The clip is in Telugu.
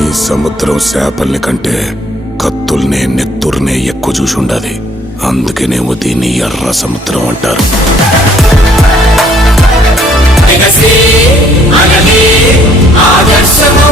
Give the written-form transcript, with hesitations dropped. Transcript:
ఈ సముద్రం చేపల్ని కంటే కత్తుల్నే నెత్తుర్నే ఎక్కువ చూసి ఉండాలి. అందుకేనేమో దీన్ని ఎర్ర సముద్రం అంటారు. ఆదర్శము